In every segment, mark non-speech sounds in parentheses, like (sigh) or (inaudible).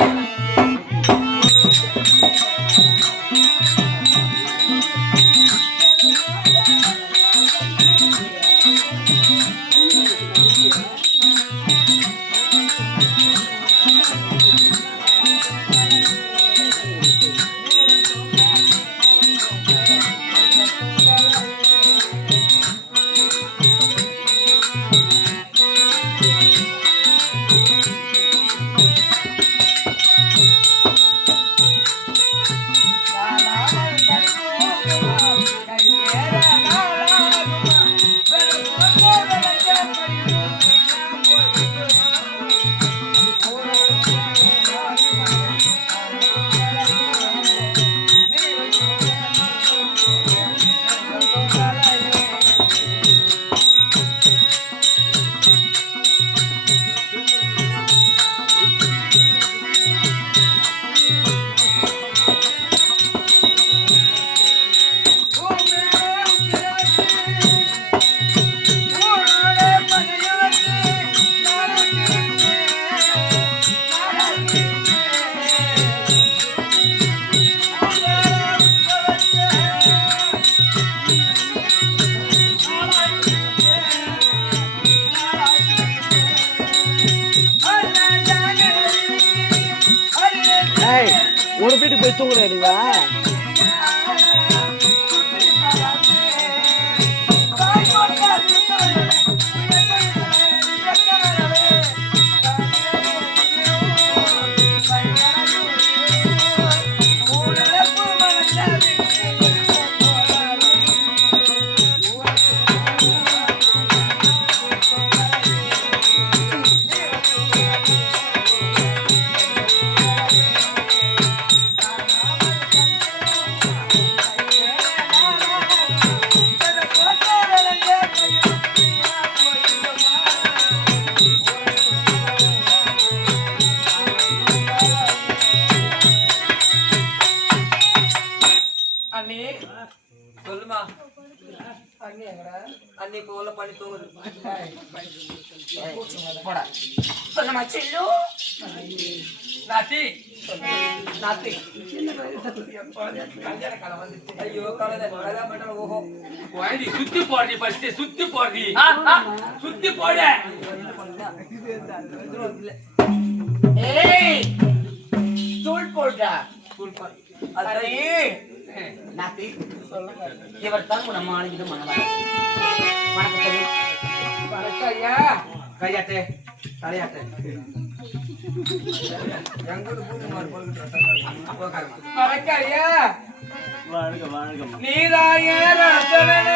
ஏய் ஒரு வீட்டுக்கு போய் நீங்க வாடி சுத்தி போடுறி ஃபர்ஸ்ட் சுத்தி போடுறி. சுத்தி போடு. ஏய் தூள் போடுடா. அதான் அண்ணி நாத்தி இவர் தான் நம்ம ஆளுகிட்ட மனவா வணக்கம் சொல்லு வணக்கம் ஐயா. கையாட்டு தலையாட்டு. (laughs) வணக்கம் ஐயா நீதாய ரசனே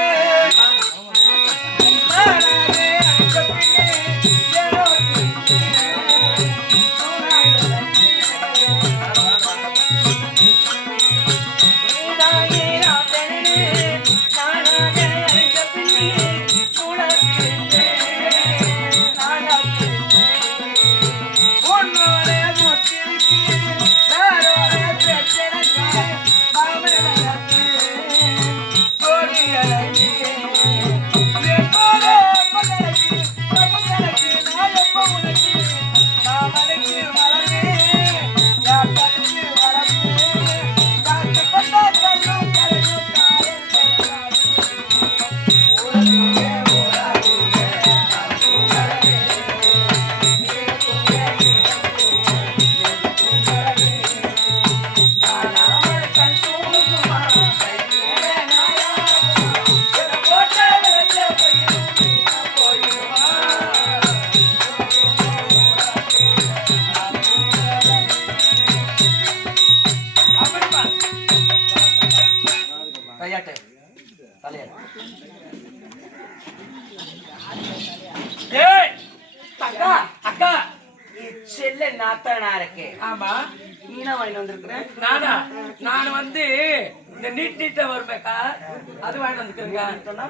வாங்கிட்டு வந்துக்கிறேங்க.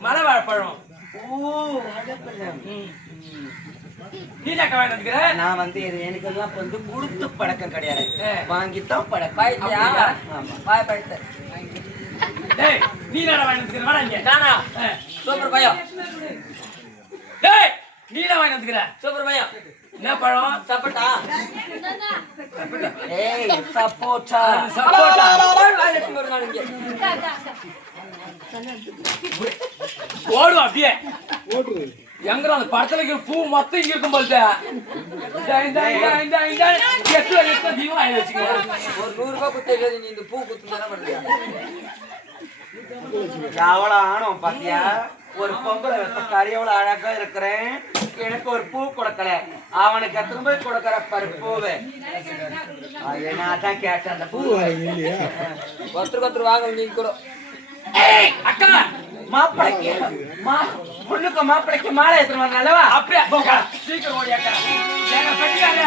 மலை வாழைப்பழம். ஓ நீட்டாக்கா வாங்கிட்டு வந்துக்கிறேன் நான் வந்து எனக்கு எல்லாம் இப்ப வந்து கொடுத்து பழக்கம் கிடையாது. வாங்கித்தான் பழக்கம். வாய் பழத்தை டேய் நீ நேரம் வாங்கிட்டு வந்துக்கிறேன் வாடா இங்க. நானா? ஆ. சூப்பர் பையன் டேய் நீ தான் வாங்கிட்டு வந்துக்கிறேன் சூப்பர் பையன் என்ன பழம்? சாப்பிட்டா. ஏய் சப்போட்டா. சப்போட்டா. ஓடும் அப்படியே. எங்க அந்த படத்துல பூ மொத்தம் இங்க இருக்கும் போல ஒரு நூறு ரூபாய் குத்து நீ இந்த பூ குத்து எவ்வளவு ஆணும் பாத்தியா? ஒரு பொம்பளை வெத்தக்காரி எவ்வளவு அழகா இருக்கிறேன். எனக்கு ஒரு பூ கொடுக்கல. அவனுக்கு எத்தனை போய் கொடுக்கற பாரு பூவு? நான் தான் கேட்டேன் அந்த பூ. ஒருத்தருக்கு ஒருத்தர் வாங்க நீங்க கூட. அக்கா! மாப்பிளைக்கு மா பொண்ணுக்கு மாப்பிளைக்கு மாலை எடுத்துட்டு வரணும் அல்லவா அப்படியே அக்கா, சீக்கிரம் ஓடி அக்கா. ஏங்க பெட்டியாங்க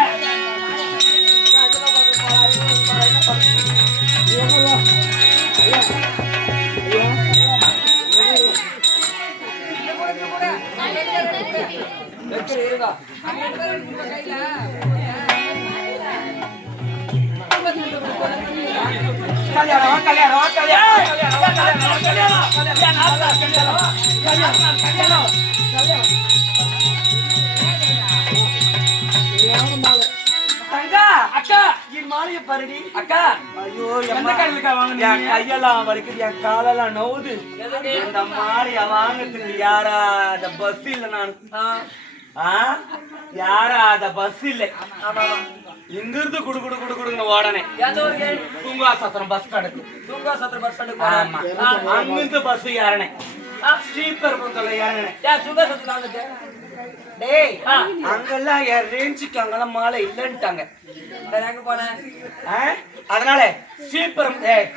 வைக்கிற இருங்க கல்யாணம் கல்யாணம். கல்யாணம் கையெல்லாம் வலிக்குது என் காலெல்லாம் நோவுது. இந்த மாலைய வாங்கறதுக்கு யாரா? அந்த பஸ் இல்ல நான். யாரா? அந்த பஸ் இல்ல. இங்கிருந்து குடு குடு குடு குடுன்னு ஓடனே. எந்த ஊருக்கு தூங்கா சத்திரம் பஸ் தூங்கா பஸ் ஸ்டாண்டுக்கு அங்கிருந்து பஸ் ஏறினேன் ஸ்லீப்பர் பக்கத்துல ஏறினேன் ஏன் சுகா சத்திர வந்துட்டேன் டேய் அங்கெல்லாம் என் ரேஞ்சுக்கு அங்கெல்லாம் மாலை இல்லன்ட்டாங்க. எங்க போனேன்? அதனால ஸ்லீப்பர் ஏய்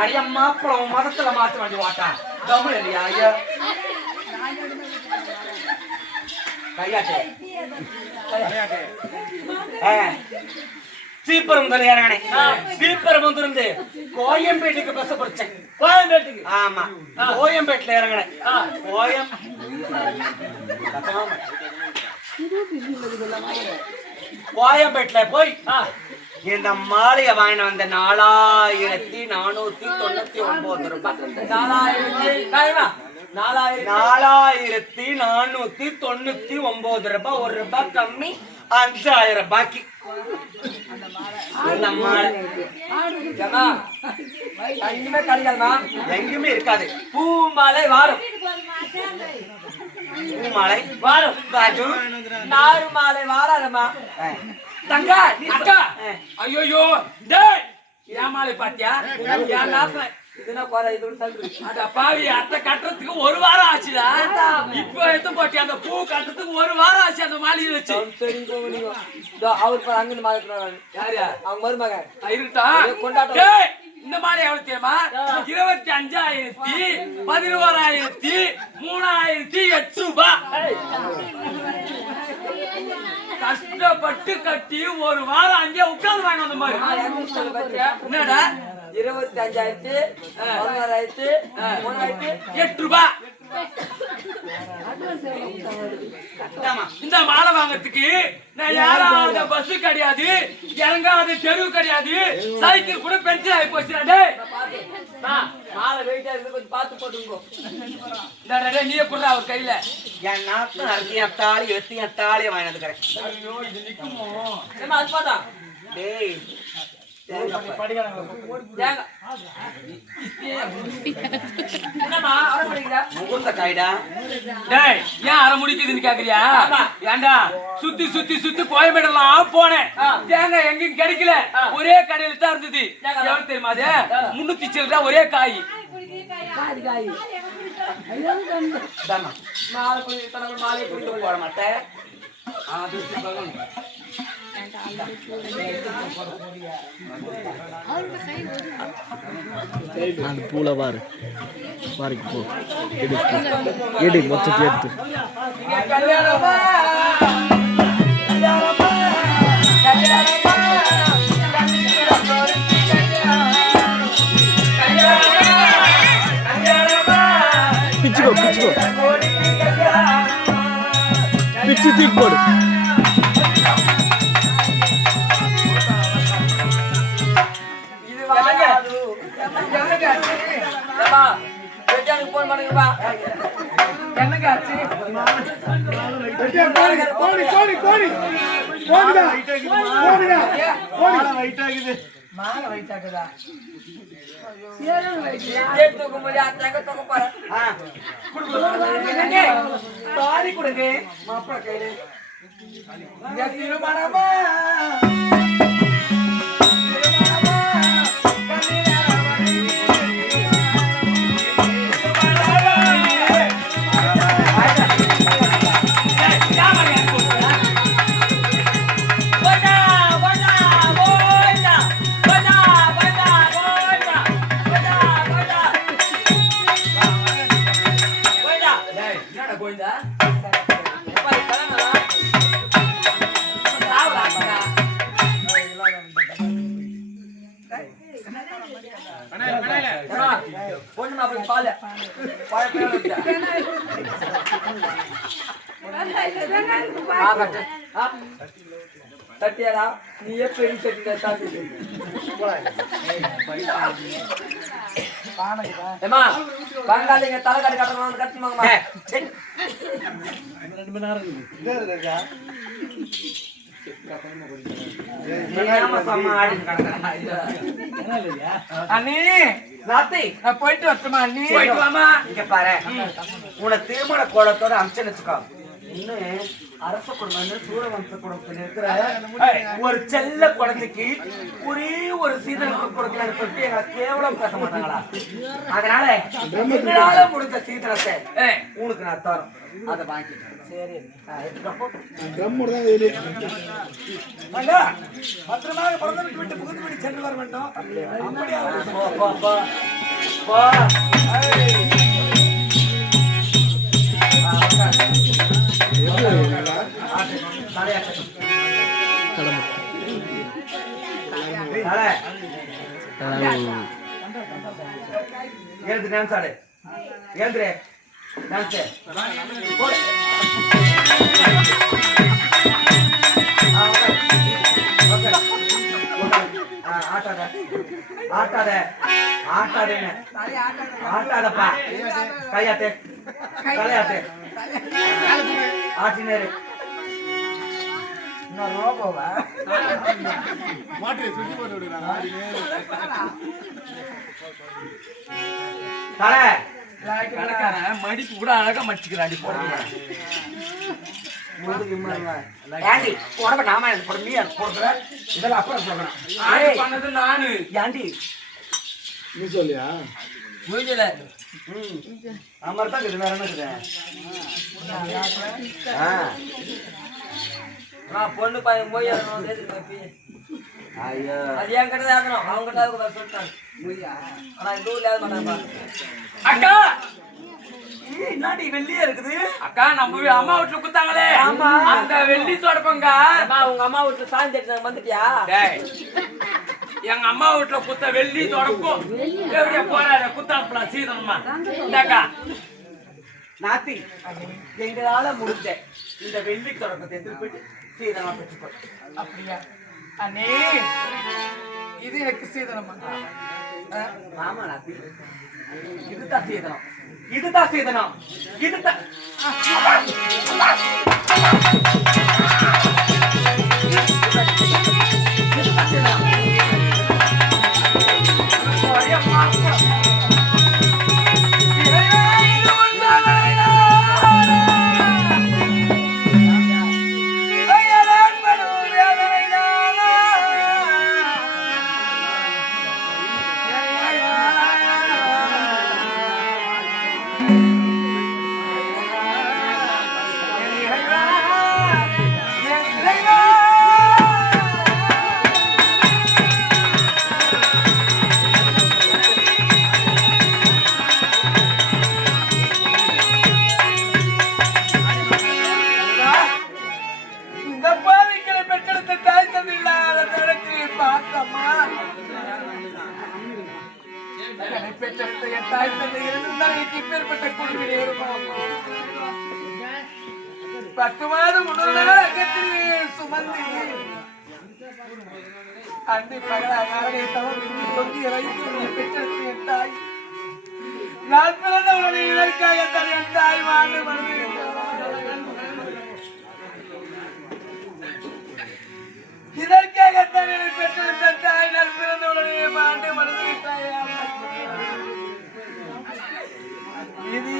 ஐயா மாப்பிள மதத்துல மாத்த வேண்டி வாட்டா தமிழ் இல்லையா ஐயா? முதல் இறங்கினேன் ஸ்லீப்பர் வந்து கோயம்பேட்டுக்கு பஸ் படிச்சேன். கோயம்பேட்டுக்கு? ஆமா. கோயம்பேட்டுல இறங்கினேன் கோயம் கோயம்பேட்டுல போய் இந்த மாலையை வாங்கின வந்த நாலாயிரத்தி நானூத்தி தொண்ணூத்தி ஒன்பது ரூபாய். நாலாயிரத்தி நாலாயிரத்தி நானூத்தி தொண்ணூத்தி ஒன்பது ரூபாய் ஒரு ரூபாய் கம்மி அஞ்சாயிரம் பாக்கி. கிடைக்காதுமா எங்குமே இருக்காது. பூ மாலை வாரம் பூ மாலை வாரம் நாறு மாலை வாராதம்மா. தங்கா ஐயோ டேய் ஏமாலை பாத்தியா என் நாப்ப இதுனா இது ஒரு தள்ளு அட பாவி அத்தை கட்டுறதுக்கு ஒரு வாரம் ஆச்சுடா. இப்போ எடுத்து போட்டி அந்த பூ கட்டுறதுக்கு ஒரு வாரம் ஆச்சு அந்த மாலையை வச்சு. சரி இதோ அவர் பாரு மாலை கொடுக்குறாரு. யாரு அவங்க மருமக இருக்கட்டா கொண்டாட்டம். இந்த மாலை எவ்வளவு தெரியுமா? இருபத்தி அஞ்சாயிரத்தி பதினோராயிரத்தி மூணாயிரத்தி எட்டு ரூபாய் கஷ்டப்பட்டு கட்டி ஒரு வாரம் அங்கே உட்கார்ந்து வாங்க அந்த மாதிரி? என்னடா? இருபத்தி அஞ்சாயிரத்தி பதினாறாயிரத்தி மூணாயிரத்தி. எட்டு ரூபாய். இந்த மாலை வாங்கறதுக்கு நான் யாராவது பஸ் கிடையாது இறங்காத தெருவு கிடையாது சைக்கிள் கூட பென்சில் ஆகி அம்மா, மாலை வெயிட்டா இருக்கு கொஞ்சம் பார்த்து போட்டுங்கோ நீயே குடுறா அவர் கையில. என் நாத்து அறுத்து என் தாலி எடுத்து என் தாலியை வாங்கி வந்துக்கிறேன் ஐயோ இது நிக்குமோ? ஏம்மா அது பார்த்தா டேய் முகூர்த்த காய்டா டேய் ஏன் அரை முடிக்குதுன்னு கேக்குறியா? ஏன்டா சுத்தி சுத்தி சுத்தி கோயம்பேடெல்லாம் போனேன். தேங்காய் எங்கேயும் கிடைக்கல. ஒரே கடையில தான் இருந்தது. எவ்வளவு தெரியுமா அது? முன்னூத்தி சில்லற ஒரே காய். மாலை போட மாட்டேன் அந்த பூல பாரு. பாருக்கு போ. எடு எடு மொத்தத்தை எடுத்து. இங்க கல்யாணமா பிச்சுக்கோ பிச்சுக்கோ. பிச்சு தூக்கி போடு. போடுடா போடுடா மாலை வைத்தாக்குதா சேரும் வைத்தியா தூக்க முடியாது அத்தாங்க தூக்க போறேன் தாலி கொடுங்க மாப்பிள கையில திருமணமா பால் தட்டியாரா நீயே பெரிய தாத்தி ஏமா பங்காளிங்க தலை கட்டு கட்டணும் கட்டணுமாங்கம்மா அண்ணி நாத்தி நான் போயிட்டு வரட்டுமா அண்ணி? போயிட்டு வாமா. இங்க பாரு. உன திருமண கோலத்தோட அம்சம் வச்சுக்கோ. இன்னும் அரச குடும்பம் சூரவம்ச குடும்பத்தில் இருக்கிற ஒரு செல்ல குழந்தைக்கு ஒரே ஒரு சீதனம் கொடுக்கலன்னு சொல்லிட்டு எங்களை கேவலம் பேச மாட்டாங்களா? அதனால எங்களால முடிஞ்ச சீதனத்தை உனக்கு நான் தரோம் அதை வாங்கிக்கிறேன். பத்திரமாக பிறந்த வீட்டு விட்டு புகுந்து வீடு சென்று வர வேண்டும் போ போ போ ஆ, ஆட்டாத ஆட்டாத ஆட்டாதேன்னு ஆட்டாதப்பா கையாட்டு தலையாட்டு ஆட்டினரு இன்னும் ரோபோவா தலை. கணக்காரன் மடிப்பு கூட அழகா மடிச்சுக்கிறாடி போடுறீங்க ஏண்டி உடம்பு நாம எனக்கு போட நீ எனக்கு போடுற? இதெல்லாம் அப்புறம் போடுறேன் ஆடி பண்ணது நானு. ஏண்டி? நீ சொல்லியா? ம். அமர் தான் இது வேற என்ன பொண்ணு பையன் போய் இறங்கணும், அது என் கிட்ட தான் இருக்கணும் அவங்க கிட்ட இருக்க சொல்லிட்டாங்க ஆனா இந்த ஊர்ல யாரும் மாட்டாங்கப்பா அக்கா! என்னடி வெள்ளியா இருக்குது? அக்கா நம்ம வீ- அம்மா வீட்டுல குத்தாங்களே அந்த வெள்ளி தொடப்பங்க அம்மா உங்க அம்மா வீட்டுல தேடி வந்துட்டியா? டேய், எங்க அம்மா வீட்டுல குத்த வெள்ளி தொடப்பம் எப்படியா போறாரு குத்தாப்பலாம் சீதனமா? இந்தாக்கா. நாத்தி எங்களால முடிஞ்ச இந்த வெள்ளி தொடக்கத்தை திருப்பிட்டு சீதனமா பெற்றுக்கோ அப்படியா? அண்ணே இது எனக்கு சீதனமா? இதுதான் சீதனம். இதுதான் சீதனம். இதுதான் இதுதான் சீதனம். கடவுள் இதற்காக தன் எட்டாய் ஆண்டு இதற்காக தன் என்னை பெற்றெடுத்த தாய் நான் பிறந்தவளுடைய ஆண்டு மறந்துவிட்டாயா இது